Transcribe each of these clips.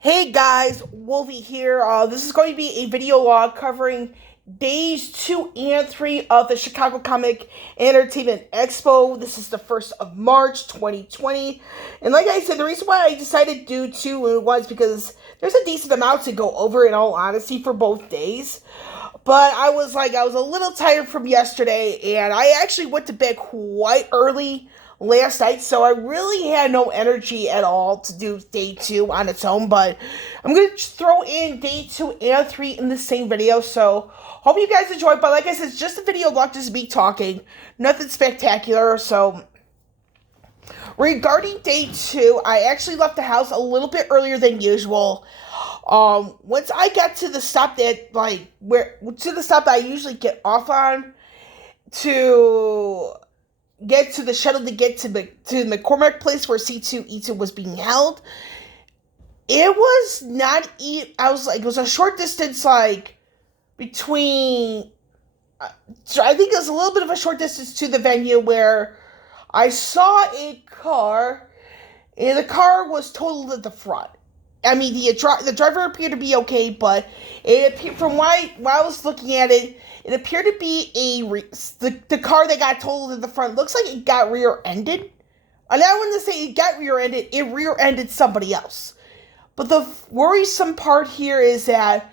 Hey guys, Wolfie here. This is going to be a video log covering days 2 and 3 of the Chicago Comic Entertainment Expo. This is the 1st of March 2020. And like I said, the reason why I decided to do 2 was because there's a decent amount to go over in all honesty for both days. But I was a little tired from yesterday, and I actually went to bed quite early last night, so I really had no energy at all to do day 2 on its own. But I'm going to throw in day 2 and 3 in the same video, so hope you guys enjoy. But like I said, it's just a video log, just me talking, nothing spectacular. So regarding day 2, I actually left the house a little bit earlier than usual. Once I got to the stop that I usually get off on to get to the shuttle to get to the McCormick place where C2E2 was being held, it was not it was a short distance, between, I think it was a little bit of a short distance to the venue where I saw a car, and the car was totaled at the front. I mean, the driver appeared to be okay, but it appeared, from while I was looking at it, it appeared to be the car that got totaled in the front looks like it got rear-ended. And I wouldn't say it got rear-ended, it rear-ended somebody else. But the worrisome part here is that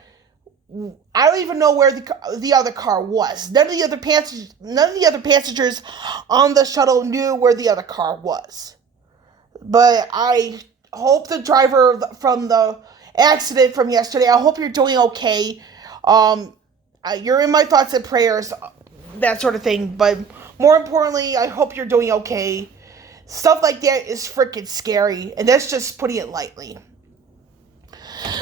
I don't even know where the other car was. None of the other passengers on the shuttle knew where the other car was. But I hope the driver from the accident from yesterday, I hope you're doing okay. You're in my thoughts and prayers, that sort of thing. But more importantly, I hope you're doing okay. Stuff like that is freaking scary, and that's just putting it lightly.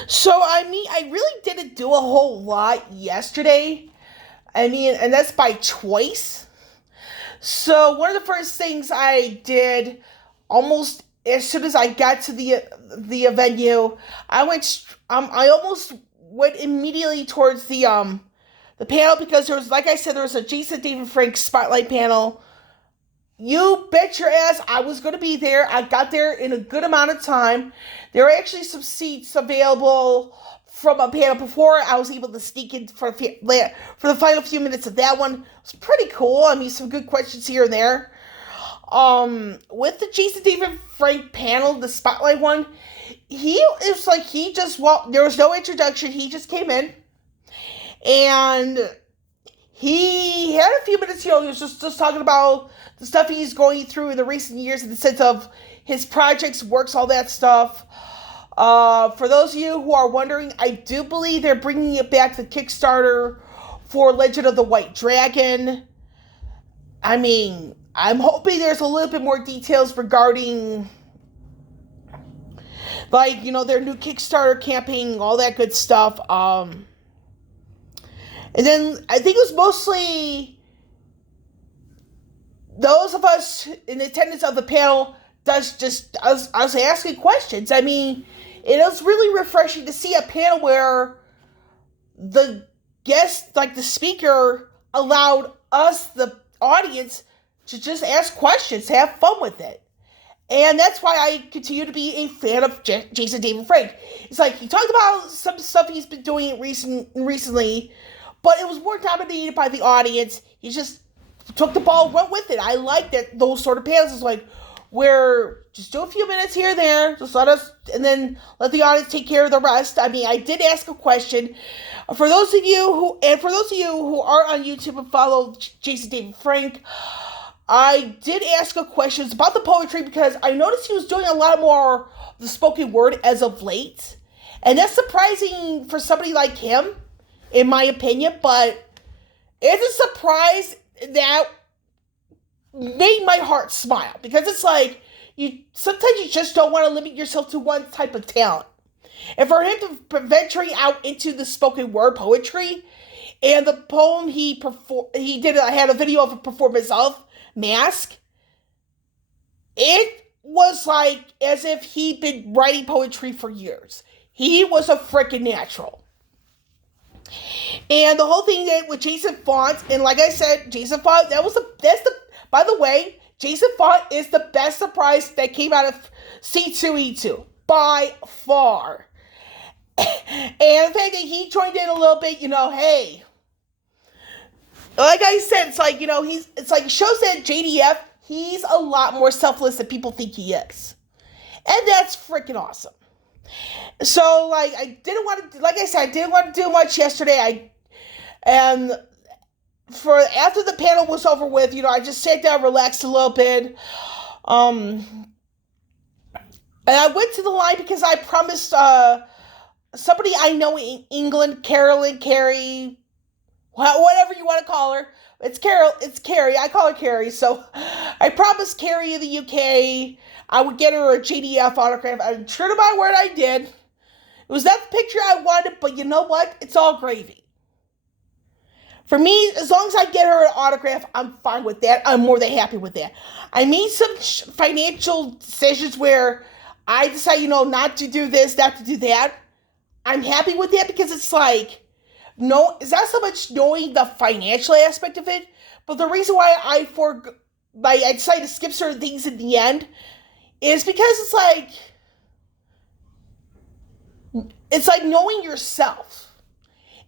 So, I really didn't do a whole lot yesterday. And that's by choice. So, one of the first things I did, almost as soon as I got to the venue, I almost went immediately towards the panel, because there was, like I said, there was a Jason David Frank spotlight panel. You bet your ass I was going to be there. I got there in a good amount of time. There were actually some seats available from a panel before. I was able to sneak in for the final few minutes of that one. It was pretty cool. Some good questions here and there. With the Jason David Frank panel, the spotlight one, there was no introduction. He just came in, and he had a few minutes, he was just talking about the stuff he's going through in the recent years in the sense of his projects, works, all that stuff. For those of you who are wondering, I do believe they're bringing it back to Kickstarter for Legend of the White Dragon. I'm hoping there's a little bit more details regarding, their new Kickstarter campaign, all that good stuff. And then I think it was mostly those of us in attendance of the panel I was asking questions. It was really refreshing to see a panel where the guest, the speaker, allowed us, the audience, to just ask questions, have fun with it. And that's why I continue to be a fan of Jason David Frank. It's he talked about some stuff he's been doing recently, but it was more dominated by the audience. He just took the ball, went with it. I like that, those sort of panels. It's where just do a few minutes here and there, just and then let the audience take care of the rest. I did ask a question. For those of you who aren't on YouTube and follow Jason David Frank, I did ask a question about the poetry, because I noticed he was doing a lot more of the spoken word as of late. And that's surprising for somebody like him, in my opinion, but it's a surprise that made my heart smile, because it's sometimes you just don't want to limit yourself to one type of talent. And for him to venturing out into the spoken word poetry, and the poem I had a video of a performance of Mask, it was as if he'd been writing poetry for years. He was a freaking natural. And the whole thing that with Jason Font, and like I said, Jason Font, by the way, Jason Font is the best surprise that came out of C2E2 by far. And the fact that he joined in a little bit, hey, like I said, it's like, it's like, it shows that JDF, he's a lot more selfless than people think he is. And that's freaking awesome. So, like, I didn't want to, like I said, I didn't want to do much yesterday. And after the panel was over with, I just sat down, relaxed a little bit. And I went to the line because I promised somebody I know in England, Carrie, whatever you want to call her. It's Carrie. I call her Carrie. So I promised Carrie in the UK I would get her a JDF autograph. I'm true to my word, I did. It was not the picture I wanted, but you know what? It's all gravy. For me, as long as I get her an autograph, I'm fine with that. I'm more than happy with that. I made some financial decisions where I decide, not to do this, not to do that. I'm happy with that because it's like, no, it's not so much knowing the financial aspect of it, but the reason why I decided to skip certain things in the end is because it's like knowing yourself.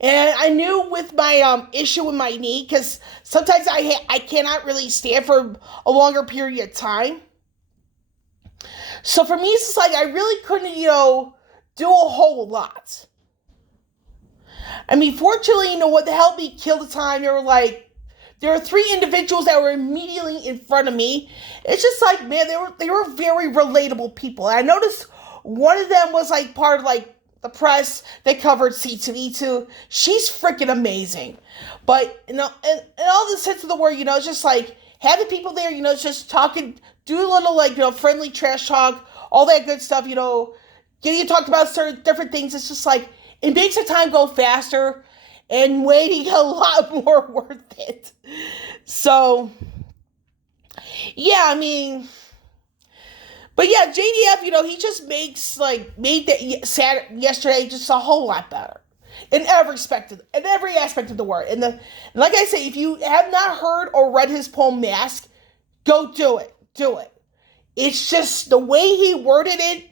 And I knew with my issue with my knee, because sometimes I cannot really stand for a longer period of time. So for me, it's just like I really couldn't, do a whole lot. I mean, fortunately, what helped me kill the time, there were 3 individuals that were immediately in front of me. It's just like, man, they were very relatable people. And I noticed one of them was like part of like the press that covered C2E2. She's freaking amazing. But, in all the sense of the word, it's just like having people there, just talking, do a little friendly trash talk, all that good stuff, getting you talked about certain different things. It's just like, it makes the time go faster and waiting a lot more worth it. So, yeah, I mean, but yeah, JDF, he just made that yesterday just a whole lot better in every aspect of the word. And like I say, if you have not heard or read his poem Mask, go do it. Do it. It's just the way he worded it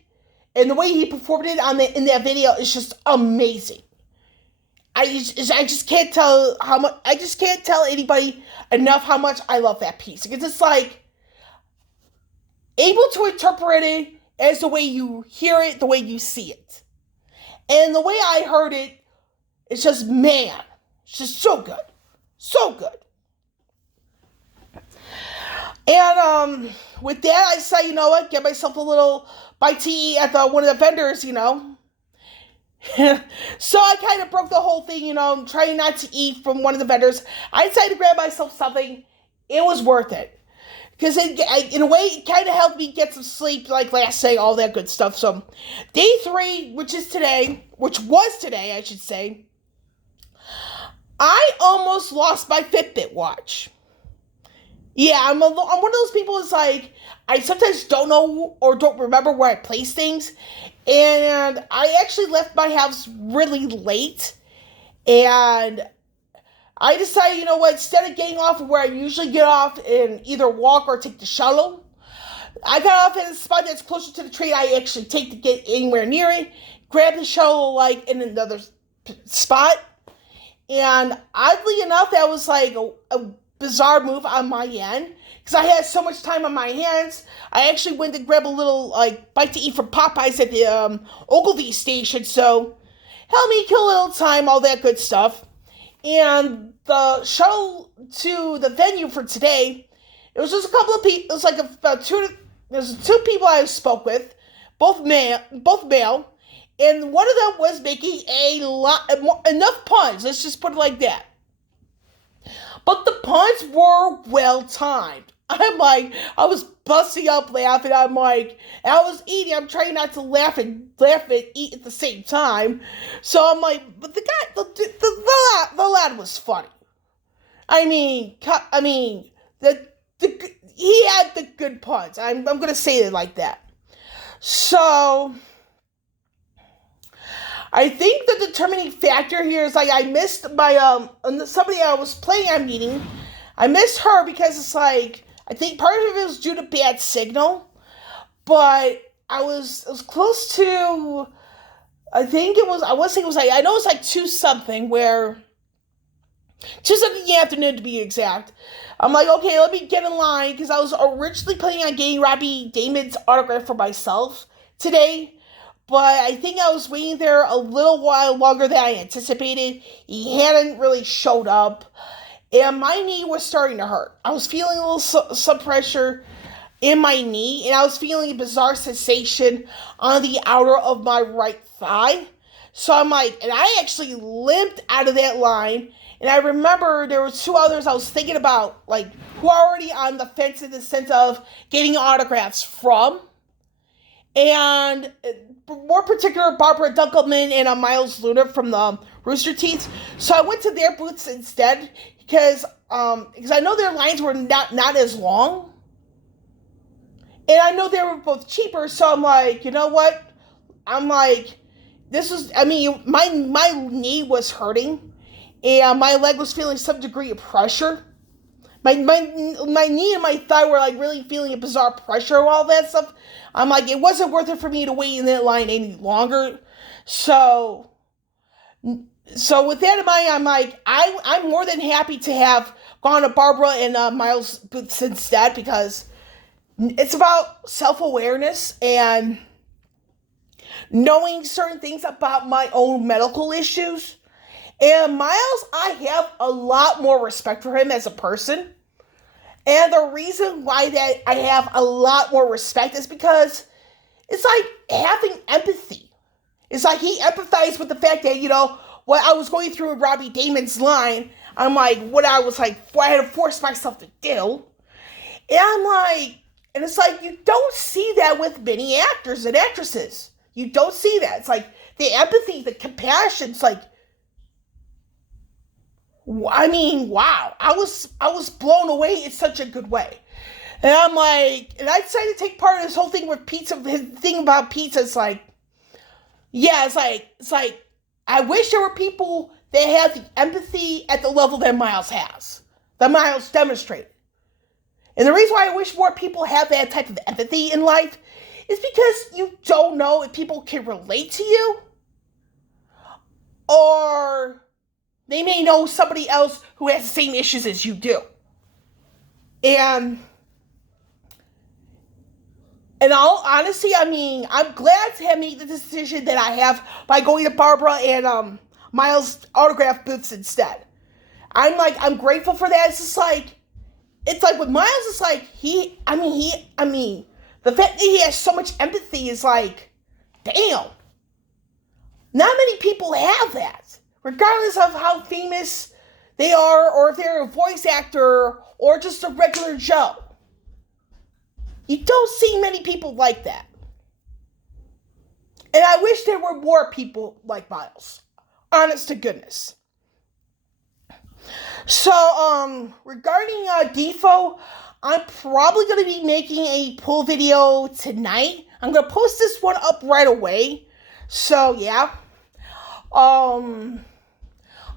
and the way he performed it in that video is just amazing. I just can't tell how much. I just can't tell anybody enough how much I love that piece, because it's like able to interpret it as the way you hear it, the way you see it, and the way I heard it. It's just, man, it's just so good, so good. And with that, I say, you know what, get myself a little bite to eat at one of the vendors, So I kind of broke the whole thing, trying not to eat from one of the vendors. I decided to grab myself something. It was worth it. Because in a way, it kind of helped me get some sleep, like last night, all that good stuff. So, day 3, which was today, I should say, I almost lost my Fitbit watch. Yeah, I'm one of those people who's like, I sometimes don't know or don't remember where I place things. And I actually left my house really late. And I decided, you know what, instead of getting off where I usually get off and either walk or take the shuttle, I got off at a spot that's closer to the train I actually take to get anywhere near it, grab the shuttle in another spot. And oddly enough, that was like a bizarre move on my end, because I had so much time on my hands. I actually went to grab a little bite to eat from Popeyes at the Ogilvy station, so help me kill a little time, all that good stuff. And the shuttle to the venue for today, it was just a couple of people. It was like about 2 people I spoke with, both male, and one of them was making enough puns. Let's just put it like that. But the puns were well timed. I was busting up laughing. I was eating. I'm trying not to laugh and eat at the same time. So I'm like, but the guy, the lad was funny. He had the good puns. I'm gonna say it like that. So I think the determining factor here is I missed my somebody I was planning on meeting. I missed her because it's I think part of it was due to bad signal, but I was close to I want to say it was like, I know it's like 2 something, where 2 something in the afternoon to be exact. I'm like, okay, let me get in line, because I was originally planning on getting Robbie Damon's autograph for myself today, but I think I was waiting there a little while longer than I anticipated. He hadn't really showed up, and my knee was starting to hurt. I was feeling a little some pressure in my knee, and I was feeling a bizarre sensation on the outer of my right thigh. So I'm like, and I actually limped out of that line. And I remember there were 2 others I was thinking about, like, who are already on the fence in the sense of getting autographs from. And more particular, Barbara Dunkelman and Miles Luna from the Rooster Teeth. So I went to their booths instead, because I know their lines were not as long. And I know they were both cheaper, so I'm like, you know what? I'm like, my knee was hurting, and my leg was feeling some degree of pressure. My knee and my thigh were like really feeling a bizarre pressure and all that stuff. I'm like, it wasn't worth it for me to wait in that line any longer. So with that in mind, I'm like, I'm more than happy to have gone to Barbara and Miles' booths instead, because it's about self-awareness and knowing certain things about my own medical issues. And Miles, I have a lot more respect for him as a person. And the reason why that I have a lot more respect is because it's like having empathy. It's like he empathized with the fact that, what I was going through with Robbie Damon's line, I'm like, what I had to force myself to do. And I'm like, and it's like, you don't see that with many actors and actresses. You don't see that. It's like the empathy, the compassion. It's like, I mean, wow. I was blown away in such a good way. And I'm like, and I decided to take part in this whole thing with pizza. His thing about pizza, it's like, yeah, it's like, I wish there were people that had the empathy at the level that Miles has, that Miles demonstrated. And the reason why I wish more people have that type of empathy in life is because you don't know if people can relate to you, or they may know somebody else who has the same issues as you do. And in all honesty, I mean, I'm glad to have made the decision that I have by going to Barbara and Miles' autograph booths instead. I'm grateful for that. It's like with Miles, it's like the fact that he has so much empathy is like, damn. Not many people have that, regardless of how famous they are, or if they're a voice actor or just a regular Joe. You don't see many people like that. And I wish there were more people like Miles. Honest to goodness. So, regarding Defo, I'm probably going to be making a pull video tonight. I'm going to post this one up right away. So, yeah. On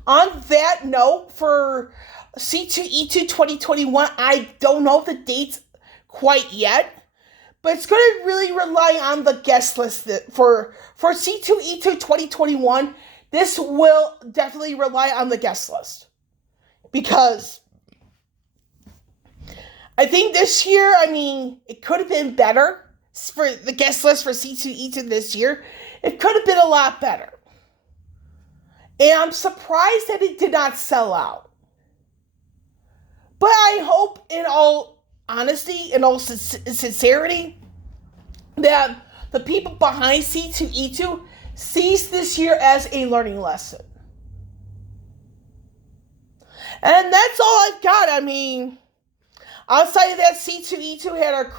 that note, for C2E2 2021, I don't know the dates quite yet, but it's going to really rely on the guest list. For C2E2 2021, this will definitely rely on the guest list, because I think this year, it could have been better for the guest list for C2E2 this year. It could have been a lot better. And I'm surprised that it did not sell out. But I hope, in all honesty, in all sincerity, that the people behind C2E2 sees this year as a learning lesson. And that's all I've got. Outside of that, C2E2 had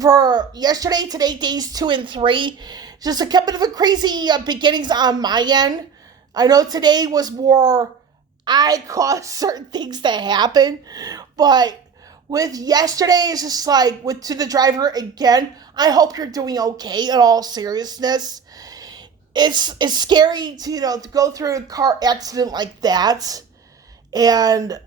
for yesterday, today, days 2 and 3, just a bit of a crazy beginnings on my end. I know today was more, I caused certain things to happen, but with yesterday, it's just like, to the driver again, I hope you're doing okay in all seriousness. It's scary to go through a car accident like that, and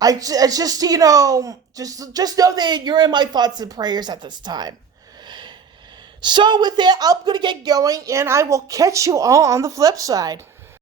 I just just know that you're in my thoughts and prayers at this time. And that's all I've got. Outside of that, C2E2 had for yesterday, today, days 2 and 3, just a bit of a crazy beginnings on my end. I know today was more, I caused certain things to happen, but with yesterday, it's just like, to the driver again, I hope you're doing okay in all seriousness. It's scary to go through a car accident like that, and I just So with that, I'm going to get going, and I will catch you all on the flip side.